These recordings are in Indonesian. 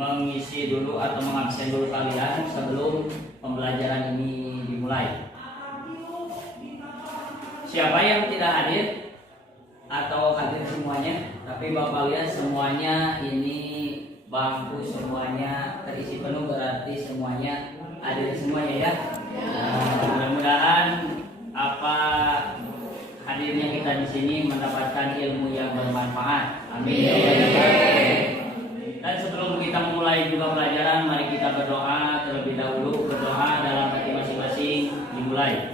mengisi dulu atau mengabsen dulu kalian sebelum pembelajaran ini dimulai. Siapa yang tidak hadir atau hadir semuanya, tapi Bapak lihat semuanya ini bangku semuanya terisi penuh, berarti semuanya hadir semuanya ya. Mudah-mudahan apa hadirnya kita di sini mendapatkan ilmu yang bermanfaat. Amin. Dan sebelum kita memulai juga pelajaran, mari kita berdoa terlebih dahulu. Berdoa dalam hati masing-masing dimulai.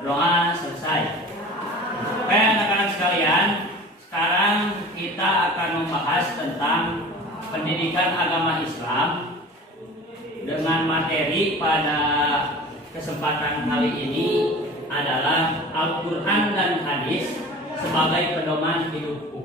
Doa selesai. Oke anak-anak sekalian, sekarang kita akan membahas tentang pendidikan agama Islam dengan materi pada kesempatan kali ini adalah Al-Quran dan Hadis sebagai pedoman hidupku.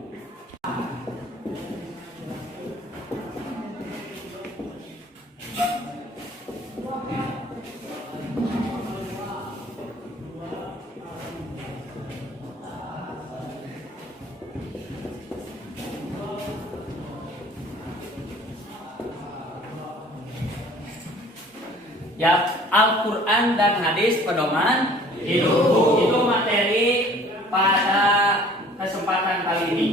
Ya, Al-Quran dan Hadis pedoman hidupku. Itu materi pada kesempatan kali ini.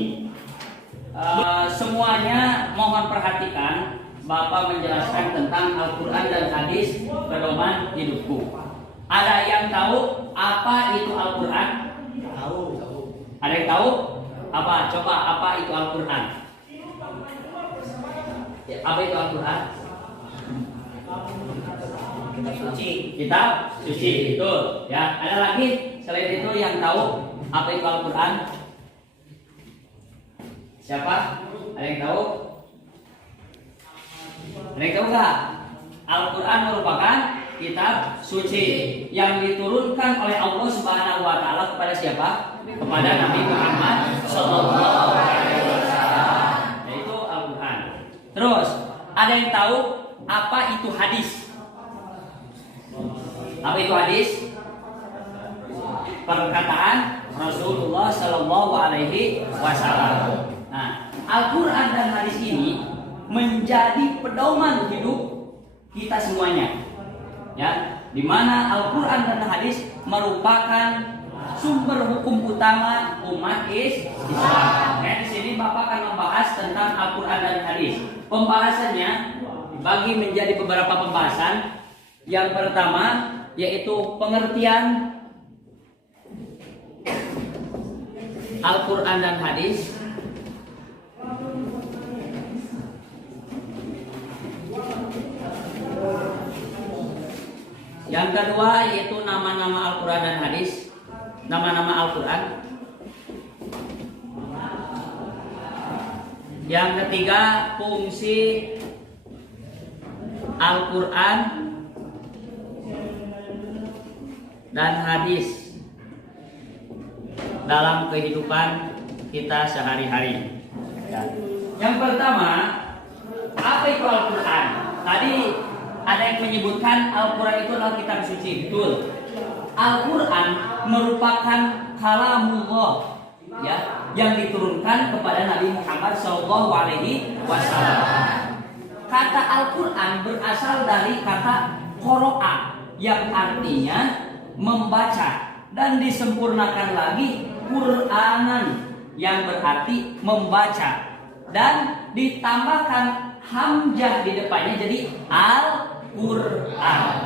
Semuanya mohon perhatikan, Bapak menjelaskan tentang Al-Quran dan Hadis pedoman hidupku. Ada yang tahu apa itu Al-Quran? Tahu. Ada yang tahu? Apa? Coba apa itu Al-Quran? Ya, apa itu Al-Quran? Kitab suci, betul. Ya, ada lagi selain itu yang tahu apa itu Al-Quran? Siapa? Ada yang tahu? Ada yang tahu nggak? Al-Quran merupakan kitab suci yang diturunkan oleh Allah Subhanahu Wa Taala kepada siapa? Kepada Nabi Muhammad Sallallahu Alaihi Wasallam. Yaitu Al-Quran. Terus ada yang tahu apa itu hadis? Apa itu hadis? Perkataan Rasulullah Sallallahu Alaihi Wasallam. Nah, Al-Quran dan hadis ini menjadi pedoman hidup kita semuanya. Ya, di mana Al-Quran dan hadis merupakan sumber hukum utama umat Islam. Ya, di sini Bapak akan membahas tentang Al-Quran dan hadis. Pembahasannya dibagi menjadi beberapa pembahasan. Yang pertama yaitu pengertian Al-Quran dan hadis. Yang kedua yaitu nama-nama Al-Quran dan hadis, nama-nama Al-Quran. Yang ketiga fungsi Al-Quran dan hadis dalam kehidupan kita sehari-hari. Yang pertama, apa itu Al-Quran? Tadi ada yang menyebutkan Al-Quran itu adalah kitab suci, betul. Al-Quran merupakan kalamullah, ya, yang diturunkan kepada Nabi Muhammad SAW. Kata Al-Quran berasal dari kata qoro'a yang artinya membaca, dan disempurnakan lagi Quranan yang berarti membaca, dan ditambahkan hamzah di depannya jadi Al-Quran.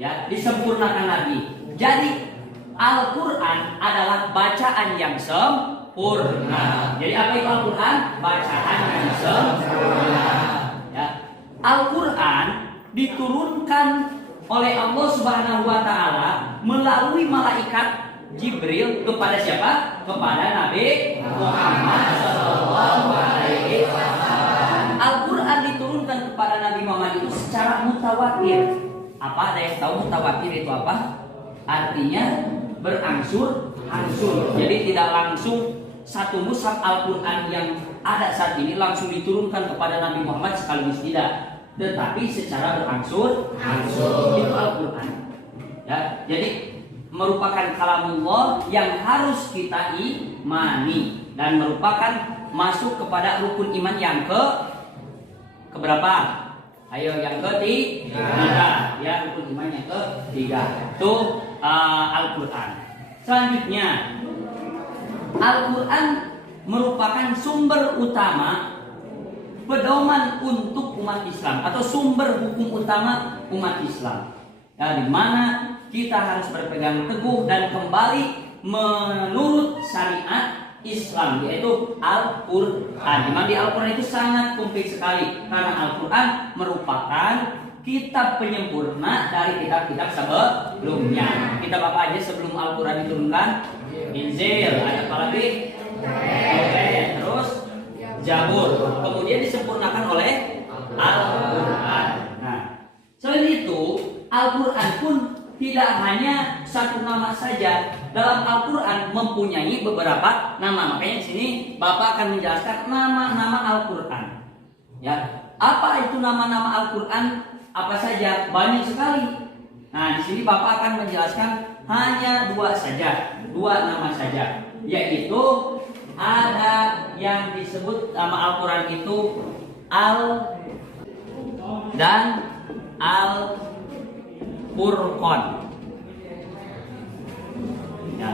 Ya, disempurnakan lagi. Jadi Al-Quran adalah bacaan yang sempurna. Jadi apa itu Al-Quran? Bacaan yang sempurna. Ya. Al-Quran diturunkan oleh Allah Subhanahu Wa Taala melalui malaikat Jibril kepada siapa? Kepada Nabi Muhammad Sallallahu Alaihi Wasallam. Al-Quran diturunkan kepada Nabi Muhammad itu secara mutawatir. Apa? Ada yang tahu mutawatir itu apa? Artinya berangsur-angsur. Jadi tidak langsung satu mushaf Al-Quran yang ada saat ini langsung diturunkan kepada Nabi Muhammad sekaligus, tidak, tetapi secara berangsur-angsur. Itu Al-Quran. Ya, jadi merupakan kalamullah yang harus kita imani. dan merupakan masuk kepada rukun iman yang keberapa? Ayo yang ketiga, ya rukun iman yang ketiga itu Al-Quran. Selanjutnya Al-Quran merupakan sumber utama pedoman untuk umat Islam atau sumber hukum utama umat Islam. Ya, di mana kita harus berpegang teguh dan kembali menurut syariat Islam, yaitu Al-Quran. Di mana di Al-Quran itu sangat komplit sekali karena Al-Quran merupakan kitab penyempurna dari kitab-kitab sebelumnya. Kitab apa aja sebelum Al-Quran diturunkan? Injil, ada apa lagi? Terus Zabur. Kemudian disempurnakan oleh Al-Quran. Nah, selain itu Al-Quran pun tidak hanya satu nama saja. Dalam Al-Quran mempunyai beberapa nama. Makanya di sini Bapak akan menjelaskan nama-nama Al-Quran. Ya, apa itu nama-nama Al-Quran? Apa saja? Banyak sekali. Nah, di sini Bapak akan menjelaskan hanya dua nama saja, yaitu ada yang disebut nama Al-Quran itu Al dan Al-Furqan. Ya.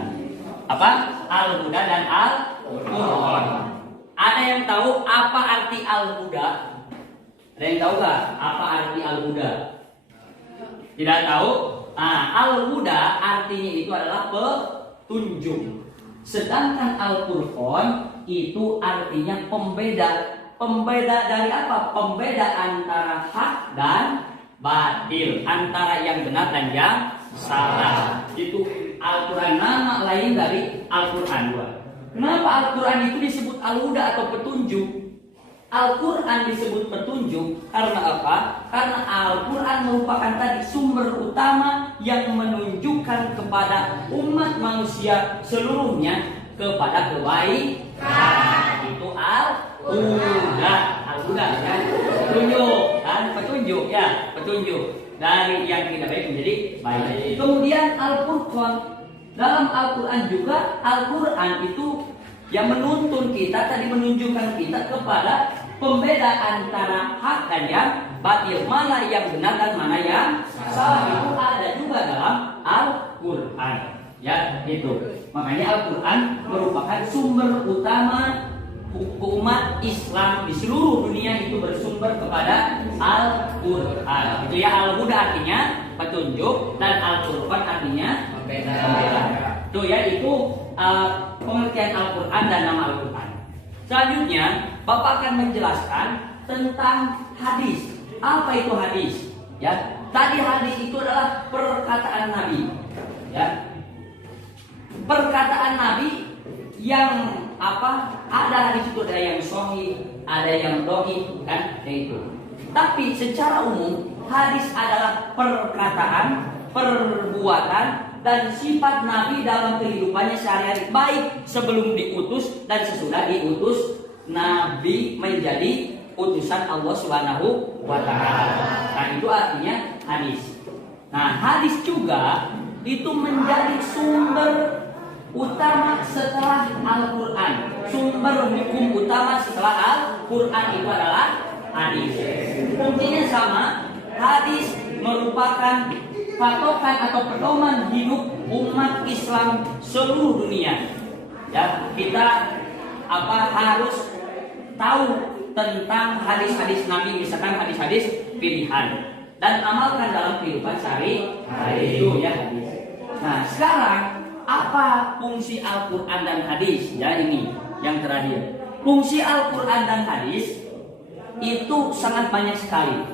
Apa? Al-Huda dan Al-Furqan. Ada yang tahu apa arti Al-Huda? Ada yang tahu gak apa arti Al-Huda? Tidak tahu? Al-Huda artinya itu adalah petunjuk. Sedangkan Al-Furqan itu artinya pembeda. Pembeda dari apa? Pembeda antara hak dan batil, antara yang benar dan yang salah. Itu Al-Quran, nama lain dari Al-Quran. Kenapa Al-Quran itu disebut Al-Huda atau petunjuk? Al-Quran disebut petunjuk karena apa? Karena Al-Quran merupakan tadi sumber utama yang menunjukkan kepada umat manusia seluruhnya kepada kebaikan. Itu Al-Huda. Al-Huda kan petunjuk, petunjuk ya, petunjuk dari yang tidak baik menjadi baik. Kemudian Al-Furqan. Dalam Al-Quran juga Al-Quran itu yang menuntun kita, tadi menunjukkan kita kepada pembeda antara hak dan yang batil, mana yang benar dan mana yang salah. Itu ada juga dalam Al-Quran. Ya, itu. Makanya Al-Quran merupakan sumber utama umat Islam di seluruh dunia itu bersumber kepada Al-Quran. Itu ya, Al-Huda artinya petunjuk dan Al-Furqan artinya pembeda. Itu ya, itu pengertian Al-Quran dan nama Al-Quran. Selanjutnya Bapak akan menjelaskan tentang hadis. Apa itu hadis? Ya, tadi hadis itu adalah perkataan Nabi. Ya, perkataan Nabi yang apa? Ada hadis itu, ada yang sahih, ada yang dhaif, kan? Itu. Tapi secara umum hadis adalah perkataan, perbuatan dan sifat Nabi dalam kehidupannya sehari-hari, baik sebelum diutus dan sesudah diutus. Nabi menjadi utusan Allah Subhanahu wa Ta'ala. Nah, itu artinya hadis. Nah, hadis juga itu menjadi sumber utama setelah Al-Quran. Sumber hukum utama setelah Al-Quran itu adalah hadis. Fungsinya sama. Hadis merupakan patokan atau pedoman hidup umat Islam seluruh dunia. Ya, kita harus tahu tentang hadis-hadis Nabi, misalkan hadis-hadis pilihan, dan amalkan dalam kehidupan sehari-hari. Itu ya hadis. Nah, sekarang apa fungsi Al-Quran dan hadis? Ya, ini yang terakhir. Fungsi Al-Quran dan hadis itu sangat banyak sekali.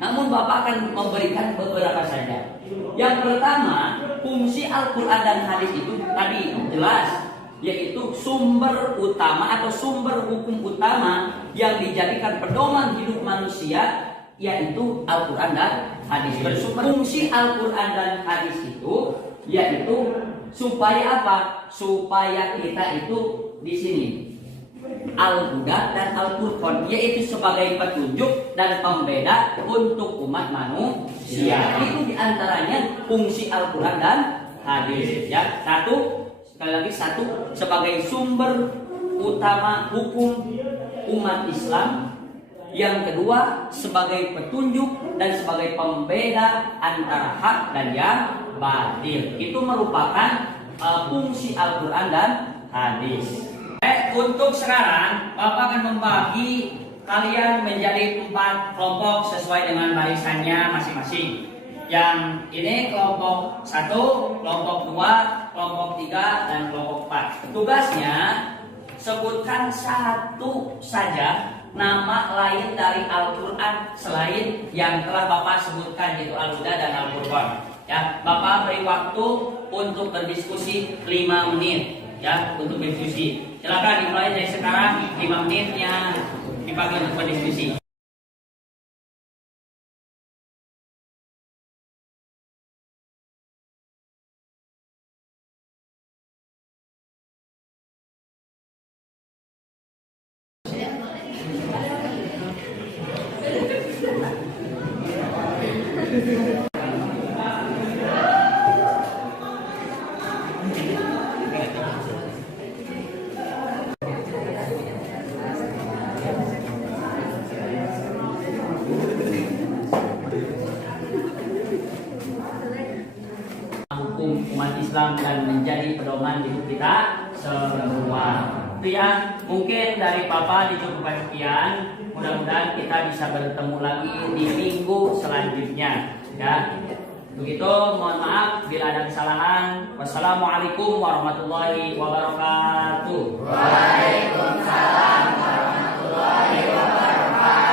Namun Bapak akan memberikan beberapa saja. Yang pertama, fungsi Al-Quran dan hadis itu tadi jelas, yaitu sumber utama atau sumber hukum utama yang dijadikan pedoman hidup manusia, yaitu Al-Quran dan hadis. Fungsi Al-Quran dan hadis itu yaitu supaya apa? Supaya kita itu di sini Al-Huda dan Al-Furqan, yaitu sebagai petunjuk dan pembeda untuk umat manusia. Itu diantaranya fungsi Al-Quran dan hadis. Ya, sekali lagi satu sebagai sumber utama hukum umat Islam. Yang kedua, sebagai petunjuk dan sebagai pembeda antara hak dan yang batil. Itu merupakan fungsi Al-Quran dan hadis. Untuk sekarang, Bapak akan membagi kalian menjadi 4 kelompok sesuai dengan barisannya masing-masing. Yang ini kelompok 1, kelompok 2, kelompok 3, dan kelompok 4. Tugasnya, sebutkan satu saja nama lain dari Al-Quran selain yang telah Bapak sebutkan, yaitu Al-Huda dan Al-Furqan. Ya, Bapak beri waktu untuk berdiskusi 5 menit. Ya, untuk berdiskusi. Silakan dimulai dari sekarang, 5 menitnya dipakai untuk berdiskusi. Hukum umat Islam dan menjadi pedoman hidup kita semua. Itu ya, mungkin dari Papa dicukupkan sekian. Mudah-mudahan kita bisa bertemu lagi di minggu selanjutnya. Ya, begitu. Mohon maaf bila ada kesalahan. Wassalamualaikum warahmatullahi wabarakatuh. Waalaikumsalam.